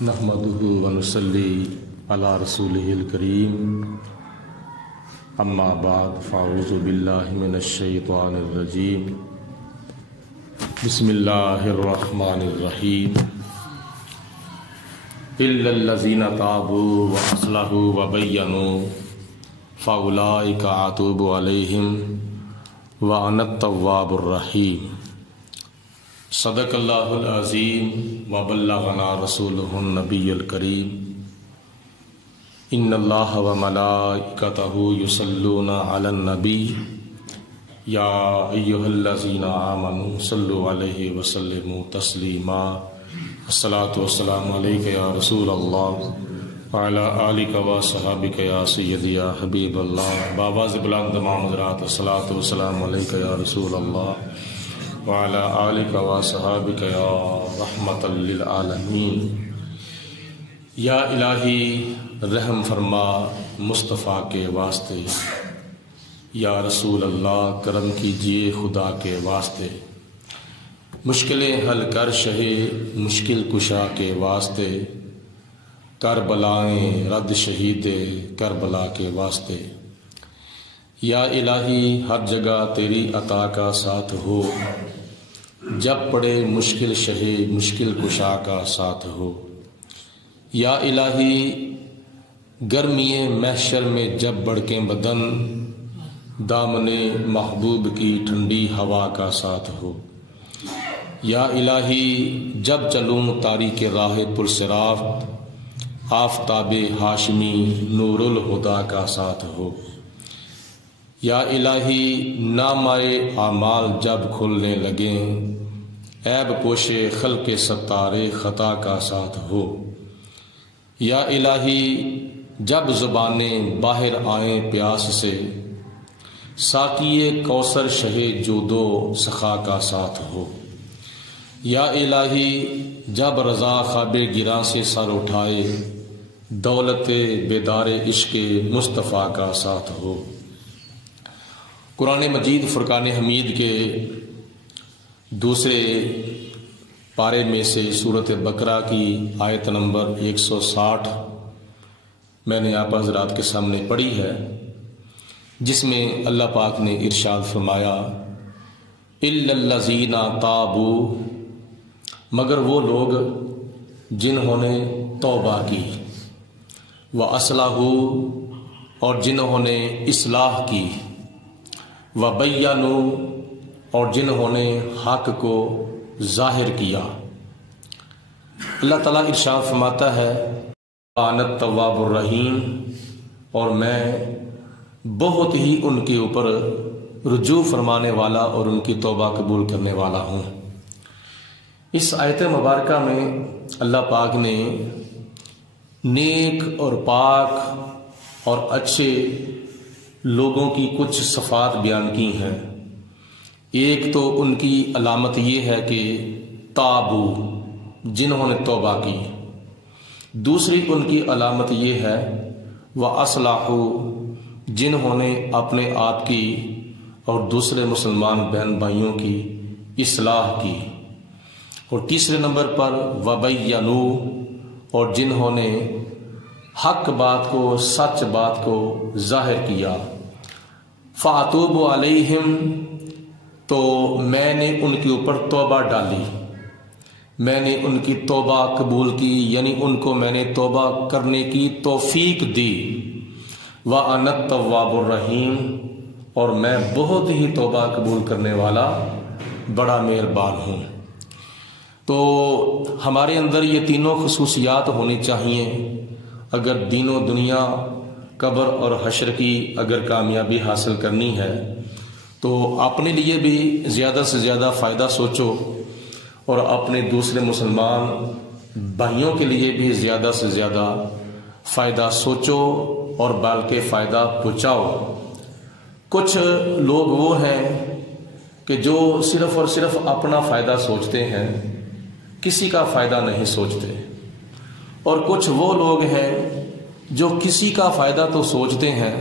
نحمدہ ونصلی علی رسولہ الکریم اما بعد فاعوذ باللہ من الشیطان الرجیم بسم اللہ الرحمن الرحیم الا الذین تابوا واصلحوا وبینوا فاولئک اتوب علیہم وانا التواب الرحیم۔ صدق اللہ العظیم وبلغنا رسولہ النبی الکریم۔ ان اللہ وملائکتہ یصلون علی النبی یا ایہا الذین آمنوا صلوا علیہ وسلموا تسلیما۔ الصلاۃ والسلام علیک یا رسول اللہ وعلی آلک وصحابک یا سیدی یا حبیب اللہ۔ بآواز بلند تمام حضرات الصلاۃ والسلام علیک یا رسول اللہ وعلی آلک وصحابک یا رحمۃ للعالمین۔ یا الہی رحم فرما مصطفیٰ کے واسطے، یا رسول اللہ کرم کیجئے خدا کے واسطے، مشکلیں حل کر شہ مشکل کشا کے واسطے، کربلائیں رد شہید کربلا کے واسطے۔ یا الہی ہر جگہ تیری عطا کا ساتھ ہو، جب پڑے مشکل شہ مشکل کشا کا ساتھ ہو۔ یا الہی گرمی محشر میں جب بڑکیں بدن، دامن محبوب کی ٹھنڈی ہوا کا ساتھ ہو۔ یا الہی جب چلوں تاریک راہ پرصراط، آفتاب ہاشمی نور الہدیٰ کا ساتھ ہو۔ یا الہی نامۂ اعمال جب کھلنے لگیں، عیب پوشے خلق ستارے خطا کا ساتھ ہو۔ یا الہی جب زبانیں باہر آئیں پیاس سے، ساقی کوثر شہ جود و سخا کا ساتھ ہو۔ یا الہی جب رضا خواب گراں سے سر اٹھائے، دولت بیدار عشق مصطفیٰ کا ساتھ ہو۔ قرآن مجید فرقان حمید کے دوسرے پارے میں سے سورۃ بقرہ کی آیت نمبر 160 میں نے آپ حضرات کے سامنے پڑھی ہے، جس میں اللہ پاک نے ارشاد فرمایا الا الذین تابوا، مگر وہ لوگ جنہوں نے توبہ کی، واصلحوا، اور جنہوں نے اصلاح کی، وبینوا، اور جنہوں نے حق کو ظاہر کیا۔ اللہ تعالیٰ ارشاد فرماتا ہے وانا التواب الرحیم، اور میں بہت ہی ان کے اوپر رجوع فرمانے والا اور ان کی توبہ قبول کرنے والا ہوں۔ اس آیت مبارکہ میں اللہ پاک نے نیک اور پاک اور اچھے لوگوں کی کچھ صفات بیان کی ہیں۔ ایک تو ان کی علامت یہ ہے کہ تابو، جنہوں نے توبہ کی۔ دوسری ان کی علامت یہ ہے وَأَصْلَحُوا، جنہوں نے اپنے آپ کی اور دوسرے مسلمان بہن بھائیوں کی اصلاح کی۔ اور تیسرے نمبر پر وَبَيَّنُوا، اور جنہوں نے حق بات کو، سچ بات کو ظاہر کیا۔ فَأَتُوبُ عَلَيْهِمْ، تو میں نے ان کے اوپر توبہ ڈالی، میں نے ان کی توبہ قبول کی، یعنی ان کو میں نے توبہ کرنے کی توفیق دی۔ وَأَنَا التَّوَّابُ الرَّحِيمُ، اور میں بہت ہی توبہ قبول کرنے والا بڑا مہربان ہوں۔ تو ہمارے اندر یہ تینوں خصوصیات ہونی چاہیے اگر دین و دنیا، قبر اور حشر کی اگر کامیابی حاصل کرنی ہے، تو اپنے لیے بھی زیادہ سے زیادہ فائدہ سوچو، اور اپنے دوسرے مسلمان بھائیوں کے لیے بھی زیادہ سے زیادہ فائدہ سوچو اور بلکہ فائدہ پہنچاؤ۔ کچھ لوگ وہ ہیں کہ جو صرف اور صرف اپنا فائدہ سوچتے ہیں، کسی کا فائدہ نہیں سوچتے، اور کچھ وہ لوگ ہیں جو کسی کا فائدہ تو سوچتے ہیں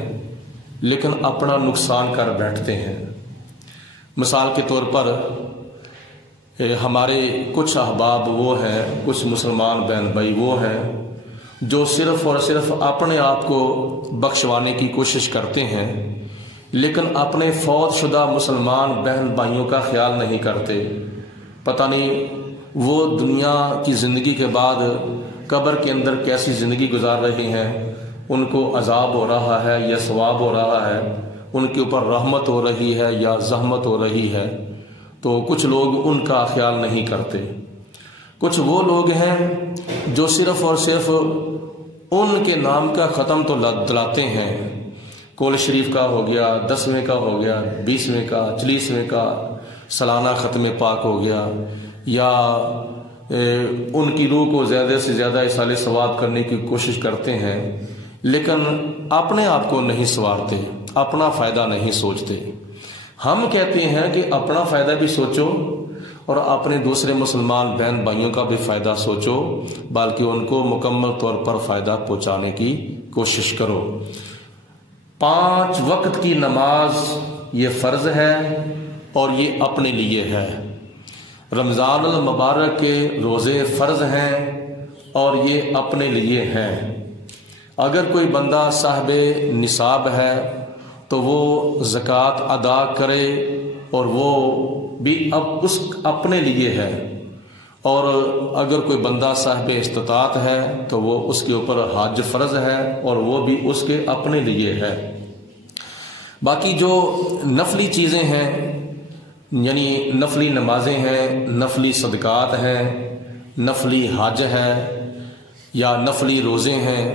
لیکن اپنا نقصان کر بیٹھتے ہیں۔ مثال کے طور پر ہمارے کچھ احباب وہ ہیں، کچھ مسلمان بہن بھائی وہ ہیں جو صرف اور صرف اپنے آپ کو بخشوانے کی کوشش کرتے ہیں، لیکن اپنے فوت شدہ مسلمان بہن بھائیوں کا خیال نہیں کرتے۔ پتہ نہیں وہ دنیا کی زندگی کے بعد قبر کے اندر کیسی زندگی گزار رہے ہیں، ان کو عذاب ہو رہا ہے یا ثواب ہو رہا ہے، ان کے اوپر رحمت ہو رہی ہے یا زحمت ہو رہی ہے، تو کچھ لوگ ان کا خیال نہیں کرتے۔ کچھ وہ لوگ ہیں جو صرف اور صرف ان کے نام کا ختم تو دلاتے ہیں، کول شریف کا ہو گیا، 10ویں کا ہو گیا، 20ویں کا، 40ویں کا سالانہ ختم پاک ہو گیا، یا ان کی روح کو زیادہ سے زیادہ اصالہ ثواب کرنے کی کوشش کرتے ہیں، لیکن اپنے آپ کو نہیں سنوارتے، اپنا فائدہ نہیں سوچتے۔ ہم کہتے ہیں کہ اپنا فائدہ بھی سوچو اور اپنے دوسرے مسلمان بہن بھائیوں کا بھی فائدہ سوچو، بلکہ ان کو مکمل طور پر فائدہ پہنچانے کی کوشش کرو۔ 5 وقت کی نماز یہ فرض ہے اور یہ اپنے لیے ہے۔ رمضان المبارک کے روزے فرض ہیں اور یہ اپنے لیے ہیں۔ اگر کوئی بندہ صاحب نصاب ہے تو وہ زکوٰۃ ادا کرے، اور وہ بھی اب اس اپنے لیے ہے، اور اگر کوئی بندہ صاحب استطاعت ہے تو وہ اس کے اوپر حج فرض ہے اور وہ بھی اس کے اپنے لیے ہے۔ باقی جو نفلی چیزیں ہیں، یعنی نفلی نمازیں ہیں، نفلی صدقات ہیں، نفلی حج ہے یا نفلی روزے ہیں،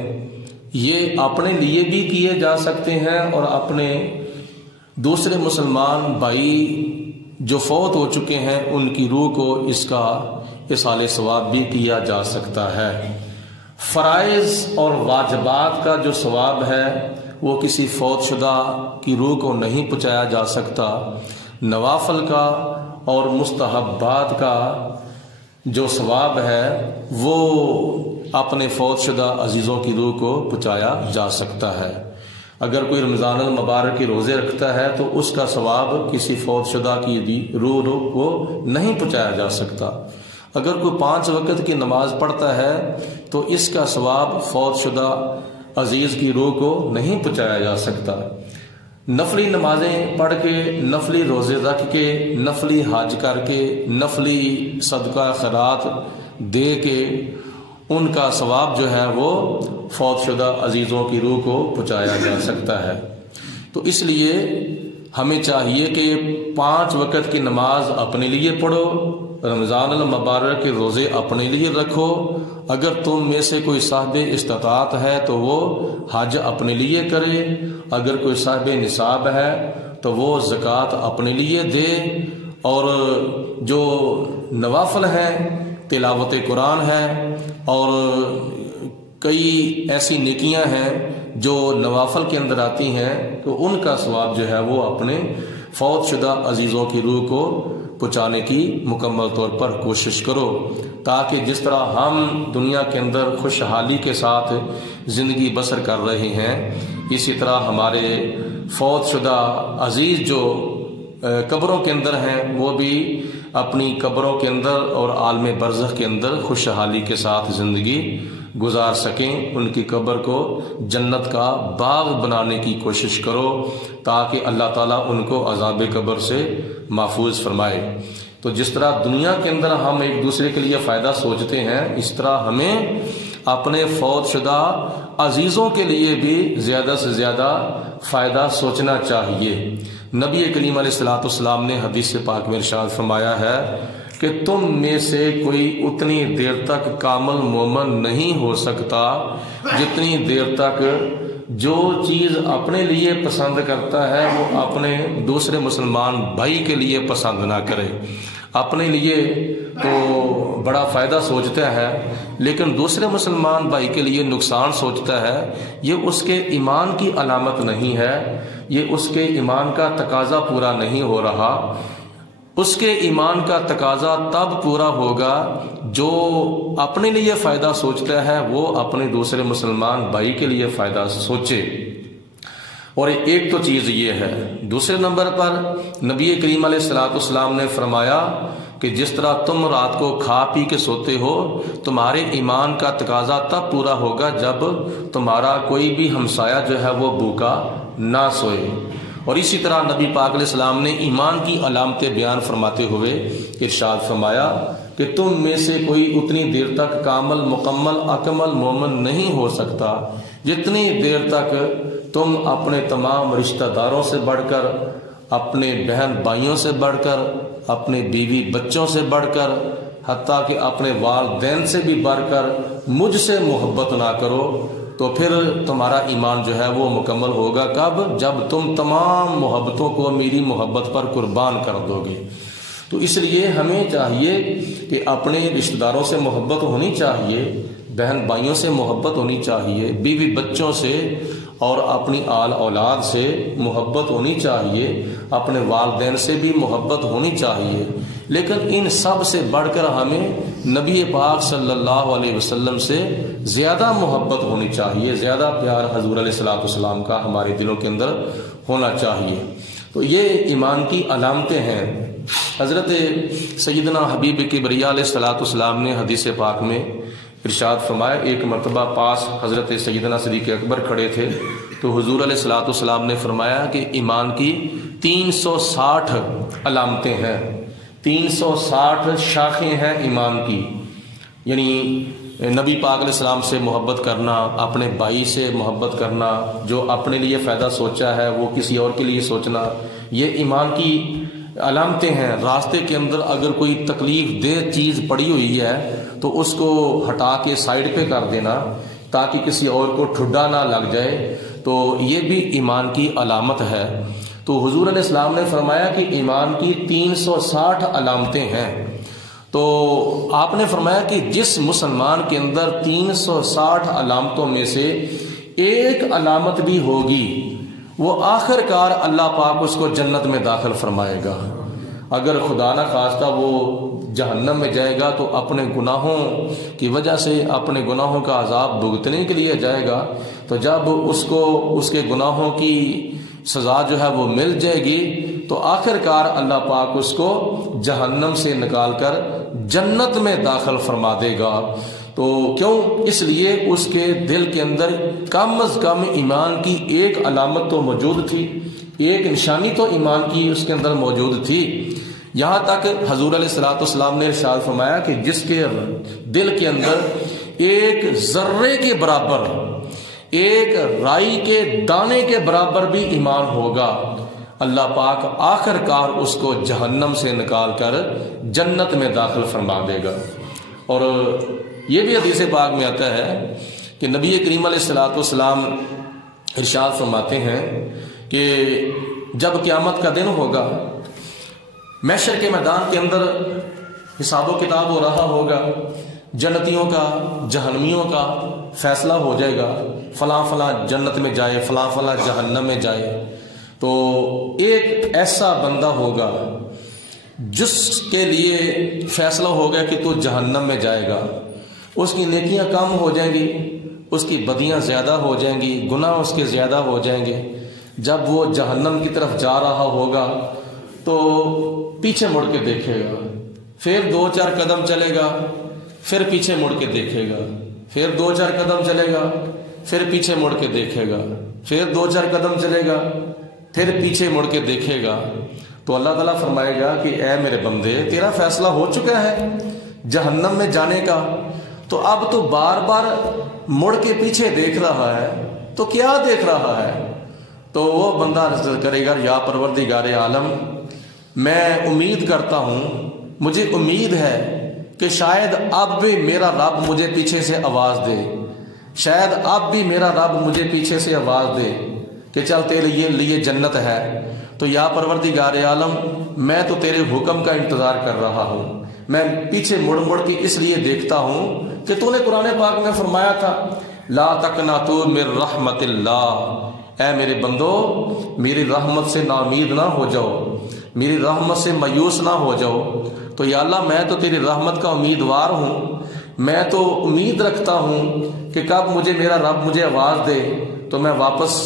یہ اپنے لیے بھی کیے جا سکتے ہیں اور اپنے دوسرے مسلمان بھائی جو فوت ہو چکے ہیں ان کی روح کو اس کا اصالہ ثواب بھی کیا جا سکتا ہے۔ فرائض اور واجبات کا جو ثواب ہے وہ کسی فوت شدہ کی روح کو نہیں پہنچایا جا سکتا۔ نوافل کا اور مستحبات کا جو ثواب ہے وہ اپنے فوت شدہ عزیزوں کی روح کو پہنچایا جا سکتا ہے۔ اگر کوئی رمضان المبارک کے روزے رکھتا ہے تو اس کا ثواب کسی فوت شدہ کی روح کو نہیں پہنچایا جا سکتا۔ اگر کوئی 5 وقت کی نماز پڑھتا ہے تو اس کا ثواب فوت شدہ عزیز کی روح کو نہیں پہنچایا جا سکتا۔ نفلی نمازیں پڑھ کے، نفلی روزے رکھ کے، نفلی حج کر کے، نفلی صدقہ خیرات دے کے ان کا ثواب جو ہے وہ فوت شدہ عزیزوں کی روح کو پہنچایا جا سکتا ہے۔ تو اس لیے ہمیں چاہیے کہ 5 وقت کی نماز اپنے لیے پڑھو، رمضان المبارک کے روزے اپنے لیے رکھو، اگر تم میں سے کوئی صاحب استطاعت ہے تو وہ حج اپنے لیے کرے، اگر کوئی صاحب نصاب ہے تو وہ زکوٰۃ اپنے لیے دے، اور جو نوافل ہیں، تلاوت قرآن ہے اور کئی ایسی نیکیاں ہیں جو نوافل کے اندر آتی ہیں، تو ان کا ثواب جو ہے وہ اپنے فوت شدہ عزیزوں کی روح کو پہنچانے کی مکمل طور پر کوشش کرو، تاکہ جس طرح ہم دنیا کے اندر خوشحالی کے ساتھ زندگی بسر کر رہے ہیں، اسی طرح ہمارے فوت شدہ عزیز جو قبروں کے اندر ہیں وہ بھی اپنی قبروں کے اندر اور عالم برزخ کے اندر خوشحالی کے ساتھ زندگی گزار سکیں۔ ان کی قبر کو جنت کا باغ بنانے کی کوشش کرو تاکہ اللہ تعالیٰ ان کو عذاب قبر سے محفوظ فرمائے۔ تو جس طرح دنیا کے اندر ہم ایک دوسرے کے لیے فائدہ سوچتے ہیں، اس طرح ہمیں اپنے فوت شدہ عزیزوں کے لیے بھی زیادہ سے زیادہ فائدہ سوچنا چاہیے۔ نبی کریم علیہ الصلوۃ والسلام نے حدیث پاک میں ارشاد فرمایا ہے کہ تم میں سے کوئی اتنی دیر تک کامل مومن نہیں ہو سکتا جتنی دیر تک جو چیز اپنے لیے پسند کرتا ہے وہ اپنے دوسرے مسلمان بھائی کے لیے پسند نہ کرے۔ اپنے لیے تو بڑا فائدہ سوچتا ہے لیکن دوسرے مسلمان بھائی کے لیے نقصان سوچتا ہے، یہ اس کے ایمان کی علامت نہیں ہے، یہ اس کے ایمان کا تقاضا پورا نہیں ہو رہا۔ اس کے ایمان کا تقاضا تب پورا ہوگا جو اپنے لیے فائدہ سوچتا ہے وہ اپنے دوسرے مسلمان بھائی کے لیے فائدہ سوچے۔ اور ایک تو چیز یہ ہے۔ دوسرے نمبر پر نبی کریم علیہ الصلوۃ والسلام نے فرمایا کہ جس طرح تم رات کو کھا پی کے سوتے ہو، تمہارے ایمان کا تقاضا تب پورا ہوگا جب تمہارا کوئی بھی ہمسایہ جو ہے وہ بھوکا نہ سوئے۔ اور اسی طرح نبی پاک علیہ السلام نے ایمان کی علامتیں بیان فرماتے ہوئے ارشاد فرمایا کہ تم میں سے کوئی اتنی دیر تک کامل مکمل اکمل مومن نہیں ہو سکتا جتنی دیر تک تم اپنے تمام رشتہ داروں سے بڑھ کر، اپنے بہن بھائیوں سے بڑھ کر، اپنے بیوی بچوں سے بڑھ کر، حتیٰ کہ اپنے والدین سے بھی بڑھ کر مجھ سے محبت نہ کرو، تو پھر تمہارا ایمان جو ہے وہ مکمل ہوگا کب؟ جب تم تمام محبتوں کو میری محبت پر قربان کر دو گے۔ تو اس لیے ہمیں چاہیے کہ اپنے رشتہ داروں سے محبت ہونی چاہیے، بہن بھائیوں سے محبت ہونی چاہیے، بیوی بچوں سے اور اپنی آل اولاد سے محبت ہونی چاہیے، اپنے والدین سے بھی محبت ہونی چاہیے، لیکن ان سب سے بڑھ کر ہمیں نبی پاک صلی اللہ علیہ وسلم سے زیادہ محبت ہونی چاہیے، زیادہ پیار حضور علیہ الصلوۃ والسلام کا ہمارے دلوں کے اندر ہونا چاہیے۔ تو یہ ایمان کی علامتیں ہیں۔ حضرت سیدنا حبیب کبریاء علیہ الصلوۃ والسلام نے حدیث پاک میں ارشاد فرمایا، ایک مرتبہ پاس حضرت سیدنا صدیق اکبر کھڑے تھے تو حضور علیہ الصلوۃ والسلام نے فرمایا کہ ایمان کی 360 علامتیں ہیں، 360 شاخیں ہیں ایمان کی، یعنی نبی پاک علیہ السلام سے محبت کرنا، اپنے بھائی سے محبت کرنا، جو اپنے لیے فائدہ سوچا ہے وہ کسی اور کے لیے سوچنا، یہ ایمان کی علامتیں ہیں۔ راستے کے اندر اگر کوئی تکلیف دہ چیز پڑی ہوئی ہے تو اس کو ہٹا کے سائڈ پہ کر دینا تاکہ کسی اور کو ٹھڈا نہ لگ جائے، تو یہ بھی ایمان کی علامت ہے۔ تو حضور علیہ السلام نے فرمایا کہ ایمان کی 360 علامتیں ہیں۔ تو آپ نے فرمایا کہ جس مسلمان کے اندر 360 علامتوں میں سے ایک علامت بھی ہوگی، وہ آخر کار اللہ پاک اس کو جنت میں داخل فرمائے گا۔ اگر خدا نہ خواستہ وہ جہنم میں جائے گا تو اپنے گناہوں کی وجہ سے اپنے گناہوں کا عذاب بھگتنے کے لیے جائے گا، تو جب اس کو اس کے گناہوں کی سزا جو ہے وہ مل جائے گی تو آخر کار اللہ پاک اس کو جہنم سے نکال کر جنت میں داخل فرما دے گا۔ تو کیوں؟ اس لیے اس کے دل کے اندر کم از کم ایمان کی ایک علامت تو موجود تھی، ایک نشانی تو ایمان کی اس کے اندر موجود تھی۔ یہاں تک حضور علیہ الصلوۃ والسلام نے ارشاد فرمایا کہ جس کے دل کے اندر ایک ذرے کے برابر، ایک رائی کے دانے کے برابر بھی ایمان ہوگا، اللہ پاک آخر کار اس کو جہنم سے نکال کر جنت میں داخل فرما دے گا۔ اور یہ بھی حدیث پاک میں آتا ہے کہ نبی کریم علیہ الصلوۃ والسلام ارشاد فرماتے ہیں کہ جب قیامت کا دن ہوگا، محشر کے میدان کے اندر حساب و کتاب ہو رہا ہوگا، جنتیوں کا جہنمیوں کا فیصلہ ہو جائے گا، فلاں فلاں جنت میں جائے، فلاں فلاں جہنم میں جائے، تو ایک ایسا بندہ ہوگا جس کے لیے فیصلہ ہوگا کہ تو جہنم میں جائے گا، اس کی نیکیاں کم ہو جائیں گی، اس کی بدیاں زیادہ ہو جائیں گی، گناہ اس کے زیادہ ہو جائیں گے۔ جب وہ جہنم کی طرف جا رہا ہوگا تو پیچھے مڑ کے دیکھے گا، پھر 2-4 قدم چلے گا، پھر پیچھے مڑ کے دیکھے گا، پھر 2-4 قدم چلے گا، پھر پیچھے مڑ کے دیکھے گا، پھر 2-4 قدم چلے گا، پھر پیچھے مڑ کے دیکھے گا۔ تو اللہ تعالیٰ فرمائے گا کہ اے میرے بندے، تیرا فیصلہ ہو چکا ہے جہنم میں جانے کا، تو اب تو بار بار مڑ کے پیچھے دیکھ رہا ہے، تو کیا دیکھ رہا ہے؟ تو وہ بندہ عرض کرے گا، یا پروردگار عالم، میں امید کرتا ہوں، مجھے امید ہے کہ شاید اب بھی میرا رب مجھے پیچھے سے آواز دے، شاید اب بھی میرا رب مجھے پیچھے سے آواز دے کہ چل تیرے لیے جنت ہے۔ تو یا پروردگار عالم، میں تو تیرے حکم کا انتظار کر رہا ہوں، میں پیچھے مڑ مڑ کے اس لیے دیکھتا ہوں کہ تو نے قرآن پاک میں فرمایا تھا، لا تقنطوا من رحمت اللہ، اے میرے بندو میری رحمت سے ناامید نہ ہو جاؤ، میری رحمت سے مایوس نہ ہو جاؤ۔ تو یا اللہ، میں تو تیری رحمت کا امیدوار ہوں، میں تو امید رکھتا ہوں کہ کب مجھے میرا رب مجھے آواز دے تو میں واپس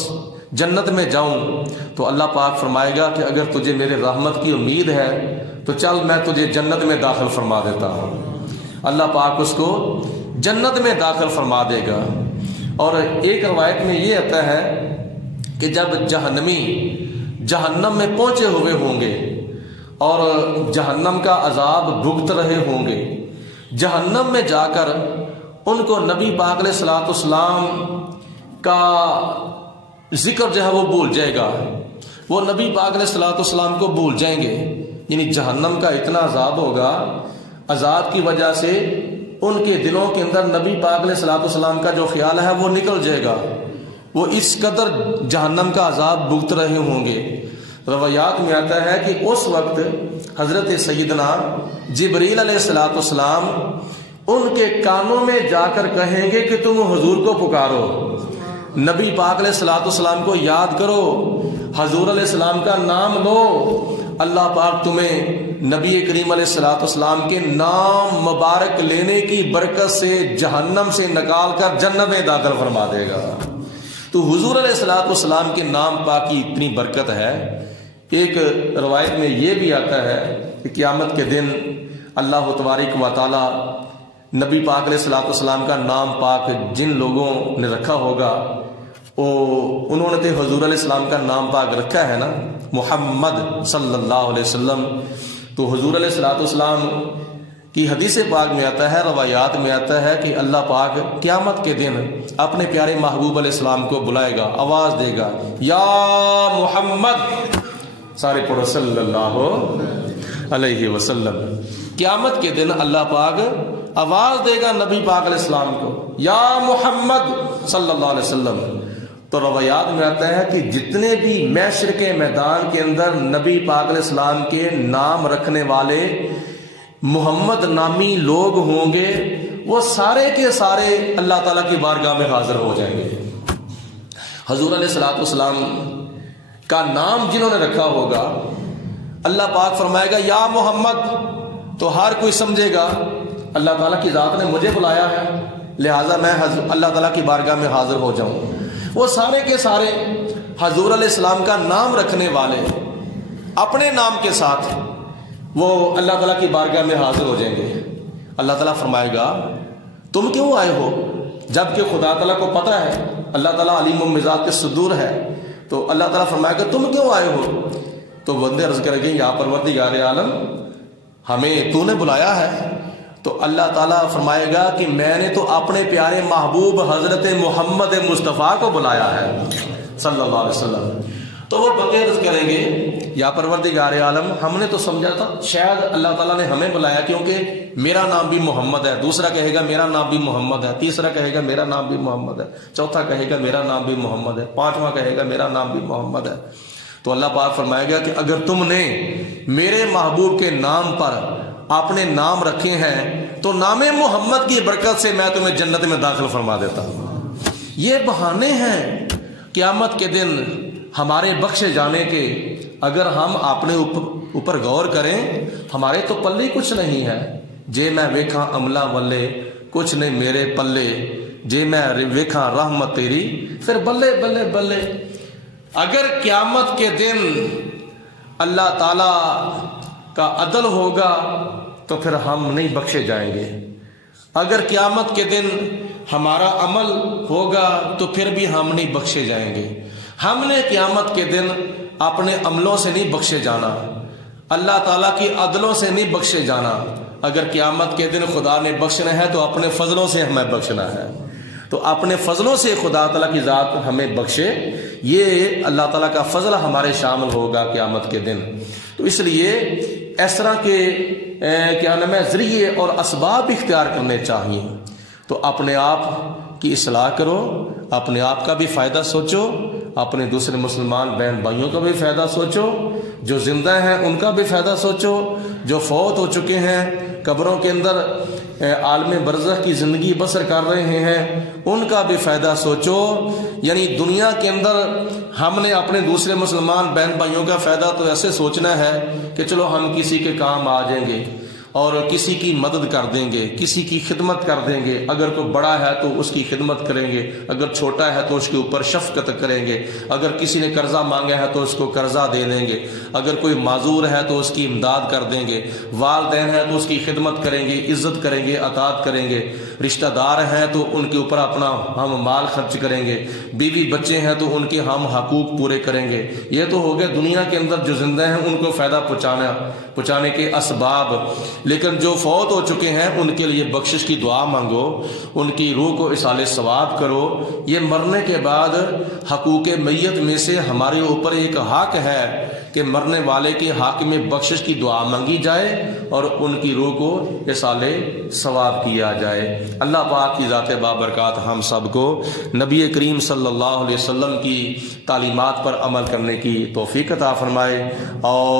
جنت میں جاؤں تو اللہ پاک فرمائے گا کہ اگر تجھے میرے رحمت کی امید ہے تو چل میں تجھے جنت میں داخل فرما دیتا ہوں۔ اللہ پاک اس کو جنت میں داخل فرما دے گا۔ اور ایک روایت میں یہ آتا ہے کہ جب جہنمی جہنم میں پہنچے ہوئے ہوں گے اور جہنم کا عذاب بھگت رہے ہوں گے، جہنم میں جا کر ان کو نبی پاک علیہ الصلوۃ والسلام کا ذکر جو ہے وہ بھول جائے گا، وہ نبی پاک علیہ الصلوۃ والسلام کو بھول جائیں گے۔ یعنی جہنم کا اتنا عذاب ہوگا، عذاب کی وجہ سے ان کے دلوں کے اندر نبی پاک علیہ الصلوۃ والسلام کا جو خیال ہے وہ نکل جائے گا، وہ اس قدر جہنم کا عذاب بھگت رہے ہوں گے۔ روایات میں آتا ہے کہ اس وقت حضرت سیدنا جبریل علیہ الصلوۃ والسلام ان کے کانوں میں جا کر کہیں گے کہ تم حضور کو پکارو، نبی پاک علیہ الصلوۃ والسلام کو یاد کرو، حضور علیہ السلام کا نام لو، اللہ پاک تمہیں نبی کریم علیہ الصلوۃ والسلام کے نام مبارک لینے کی برکت سے جہنم سے نکال کر جنت میں داخل فرما دے گا۔ تو حضور علیہ الصلوۃ والسلام کے نام پاک کی اتنی برکت ہے۔ ایک روایت میں یہ بھی آتا ہے کہ قیامت کے دن اللہ تبارک و تعالی نبی پاک علیہ الصلوۃ والسلام کا نام پاک جن لوگوں نے رکھا ہوگا انہوں نے تو حضور علیہ السلام کا نام پاک رکھا ہے نا، محمد صلی اللہ علیہ وسلم، تو حضور علیہ الصلوۃ والسلام کی حدیث پاک میں آتا ہے، روایات میں آتا ہے کہ اللہ پاک قیامت کے دن اپنے پیارے محبوب علیہ السلام کو بلائے گا، آواز دے گا، یا محمد، سارے پڑھو صلی اللہ علیہ وسلم۔ قیامت کے دن اللہ پاک آواز دے گا نبی پاک علیہ السلام کو، یا محمد صلی اللہ علیہ وسلم۔ تو روایات میں آتا ہے کہ جتنے بھی محشر کے میدان کے اندر نبی پاک علیہ السلام کے نام رکھنے والے محمد نامی لوگ ہوں گے، وہ سارے کے سارے اللہ تعالیٰ کی بارگاہ میں حاضر ہو جائیں گے۔ حضور علیہ الصلوۃ والسلام کا نام جنہوں نے رکھا ہوگا، اللہ پاک فرمائے گا یا محمد، تو ہر کوئی سمجھے گا اللہ تعالیٰ کی ذات نے مجھے بلایا ہے، لہٰذا میں اللہ تعالیٰ کی بارگاہ میں حاضر ہو جاؤں۔ وہ سارے کے سارے حضور علیہ السلام کا نام رکھنے والے اپنے نام کے ساتھ وہ اللہ تعالیٰ کی بارگاہ میں حاضر ہو جائیں گے۔ اللہ تعالیٰ فرمائے گا تم کیوں آئے ہو، جبکہ خدا تعالیٰ کو پتہ ہے، اللہ تعالیٰ علیم بذات الصدور ہے، تو اللہ تعالیٰ فرمائے گا تم کیوں آئے ہو، تو بندے عرض کریں گے یا پروردگار عالم ہمیں تو نے بلایا ہے، تو اللہ تعالیٰ فرمائے گا کہ میں نے تو اپنے پیارے محبوب حضرت محمد مصطفیٰ کو بلایا ہے صلی اللہ علیہ وسلم۔ تو وہ بندے عرض کریں گے یا پروردگار عالم ہم نے تو سمجھا تھا شاید اللہ تعالیٰ نے ہمیں بلایا کیونکہ میرا نام بھی محمد ہے، دوسرا کہے گا میرا نام بھی محمد ہے، تیسرا کہے گا میرا نام بھی محمد ہے، چوتھا کہے گا میرا نام بھی محمد ہے، پانچواں کہے گا میرا نام بھی محمد ہے۔ تو اللہ پاک فرمائے گا کہ اگر تم نے میرے محبوب کے نام پر اپنے نام رکھے ہیں تو نام محمد کی برکت سے میں تمہیں جنت میں داخل فرما دیتا ہوں۔ یہ بہانے ہیں قیامت کے دن ہمارے بخشے جانے کے۔ اگر ہم اپنے اوپر غور کریں ہمارے تو پلے کچھ نہیں ہے، جے میں ویکھاں عملہ والے کچھ نہیں میرے پلے، جے میں ویکھاں رحمت تیری پھر بلے بلے بلے۔ اگر قیامت کے دن اللہ تعالی کا عدل ہوگا تو پھر ہم نہیں بخشے جائیں گے، اگر قیامت کے دن ہمارا عمل ہوگا تو پھر بھی ہم نہیں بخشے جائیں گے۔ ہم نے قیامت کے دن اپنے عملوں سے نہیں بخشے جانا، اللہ تعالیٰ کی عدلوں سے نہیں بخشے جانا۔ اگر قیامت کے دن خدا نے بخشنا ہے تو اپنے فضلوں سے ہمیں بخشنا ہے، تو اپنے فضلوں سے خدا تعالیٰ کی ذات ہمیں بخشے، یہ اللہ تعالیٰ کا فضل ہمارے شامل ہوگا قیامت کے دن۔ تو اس لیے اس طرح کے کیا نام ہے ذریعے اور اسباب اختیار کرنے چاہیے۔ تو اپنے آپ کی اصلاح کرو، اپنے آپ کا بھی فائدہ سوچو، اپنے دوسرے مسلمان بہن بھائیوں کا بھی فائدہ سوچو، جو زندہ ہیں ان کا بھی فائدہ سوچو، جو فوت ہو چکے ہیں قبروں کے اندر عالم برزخ کی زندگی بسر کر رہے ہیں ان کا بھی فائدہ سوچو۔ یعنی دنیا کے اندر ہم نے اپنے دوسرے مسلمان بہن بھائیوں کا فائدہ تو ایسے سوچنا ہے کہ چلو ہم کسی کے کام آ جائیں گے، اور کسی کی مدد کر دیں گے، کسی کی خدمت کر دیں گے، اگر کوئی بڑا ہے تو اس کی خدمت کریں گے، اگر چھوٹا ہے تو اس کے اوپر شفقت کریں گے، اگر کسی نے قرضہ مانگا ہے تو اس کو قرضہ دے دیں گے، اگر کوئی معذور ہے تو اس کی امداد کر دیں گے، والدین ہیں تو اس کی خدمت کریں گے، عزت کریں گے، اطاعت کریں گے، رشتہ دار ہیں تو ان کے اوپر اپنا ہم مال خرچ کریں گے، بیوی بچے ہیں تو ان کے ہم حقوق پورے کریں گے۔ یہ تو ہو گیا دنیا کے اندر جو زندہ ہیں ان کو فائدہ پہنچانے کے اسباب، لیکن جو فوت ہو چکے ہیں ان کے لیے بخشش کی دعا مانگو، ان کی روح کو اصالہ ثواب کرو۔ یہ مرنے کے بعد حقوق میت میں سے ہمارے اوپر ایک حق ہے کہ مرنے والے کے حق میں بخشش کی دعا مانگی جائے اور ان کی روح کو اصالہ ثواب کیا جائے۔ اللہ پاک کی ذات بابرکات ہم سب کو نبی کریم صلی اللہ علیہ وسلم کی تعلیمات پر عمل کرنے کی توفیق عطا فرمائے اور